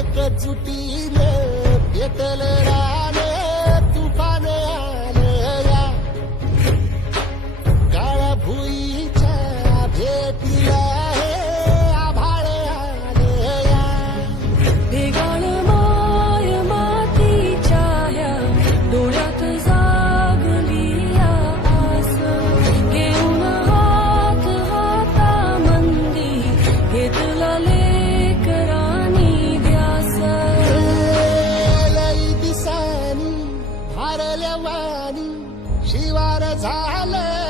एकजुटीन पेटल राणे तुफान आलया काळ्या भुईच्या भेटीला हे आभाळ आलया भिगण माय मातीच्या ह्या डोळ्यात जागली मंदी हे ले वाणी शिवार झालं.